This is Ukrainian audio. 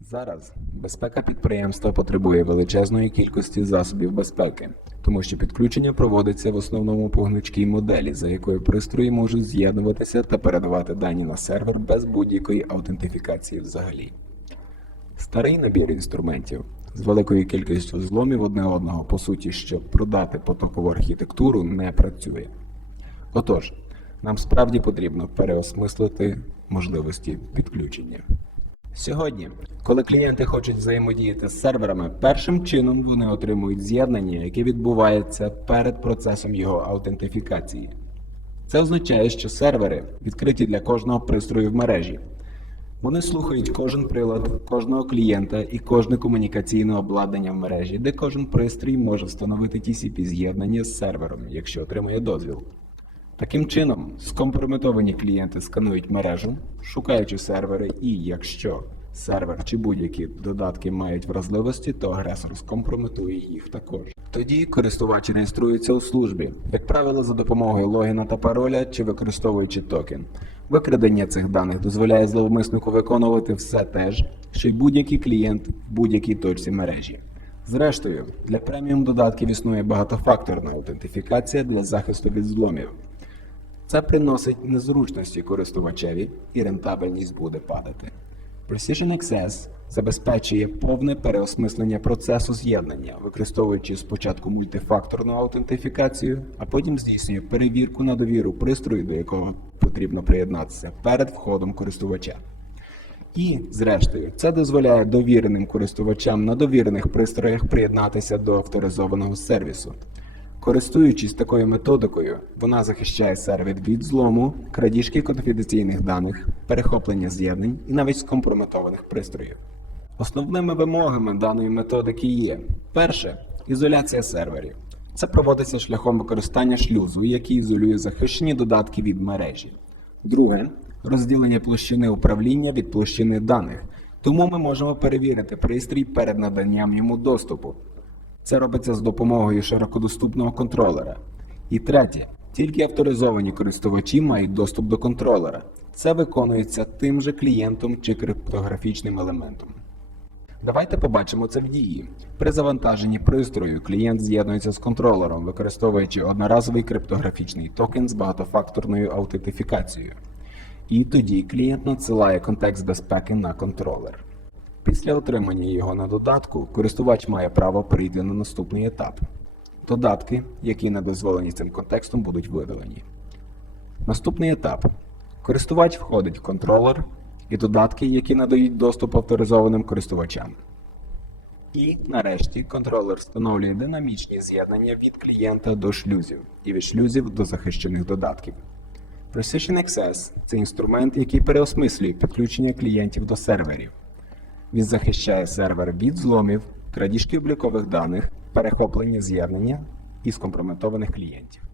Зараз безпека підприємства потребує величезної кількості засобів безпеки, тому що підключення проводиться в основному по гнучкій моделі, за якою пристрої можуть з'єднуватися та передавати дані на сервер без будь-якої аутентифікації взагалі. Старий набір інструментів з великою кількістю зломів одне одного, по суті, щоб продати потокову архітектуру, не працює. Отож, нам справді потрібно переосмислити можливості підключення. Сьогодні, коли клієнти хочуть взаємодіяти з серверами, першим чином вони отримують з'єднання, яке відбувається перед процесом його аутентифікації. Це означає, що сервери відкриті для кожного пристрою в мережі. Вони слухають кожен прилад, кожного клієнта і кожне комунікаційне обладнання в мережі, де кожен пристрій може встановити TCP з'єднання з сервером, якщо отримає дозвіл. Таким чином, скомпрометовані клієнти сканують мережу, шукаючи сервери, і якщо сервер чи будь-які додатки мають вразливості, то агресор скомпрометує їх також. Тоді користувач реєструється у службі, як правило, за допомогою логіна та пароля чи використовуючи токен. Викрадення цих даних дозволяє зловмиснику виконувати все те ж, що й будь-який клієнт в будь-якій точці мережі. Зрештою, для преміум додатків існує багатофакторна аутентифікація для захисту від зломів. Це приносить незручності користувачеві і рентабельність буде падати. Precision Access забезпечує повне переосмислення процесу з'єднання, використовуючи спочатку мультифакторну аутентифікацію, а потім здійснює перевірку на довіру пристрою, до якого потрібно приєднатися перед входом користувача. І, зрештою, це дозволяє довіреним користувачам на довірених пристроях приєднатися до авторизованого сервісу. Користуючись такою методикою, вона захищає сервер від злому, крадіжки конфіденційних даних, перехоплення з'єднань і навіть скомпрометованих пристроїв. Основними вимогами даної методики є: перше ізоляція серверів. Це проводиться шляхом використання шлюзу, який ізолює захищені додатки від мережі. Друге розділення площини управління від площини даних. Тому ми можемо перевірити пристрій перед наданням йому доступу. Це робиться з допомогою широкодоступного контролера. І третє, тільки авторизовані користувачі мають доступ до контролера. Це виконується тим же клієнтом чи криптографічним елементом. Давайте побачимо це в дії. При завантаженні пристрою клієнт з'єднується з контролером, використовуючи одноразовий криптографічний токен з багатофакторною аутентифікацією. І тоді клієнт надсилає контекст безпеки на контролер. Після отримання його на додатку, користувач має право перейти на наступний етап. Додатки, які не дозволені цим контекстом, будуть видалені. Наступний етап. Користувач входить в контролер і додатки, які надають доступ авторизованим користувачам. І, нарешті, контролер встановлює динамічні з'єднання від клієнта до шлюзів і від шлюзів до захищених додатків. Precision Access – це інструмент, який переосмислює підключення клієнтів до серверів. Він захищає сервер від зломів, крадіжки облікових даних, перехоплення з'єднання і скомпрометованих клієнтів.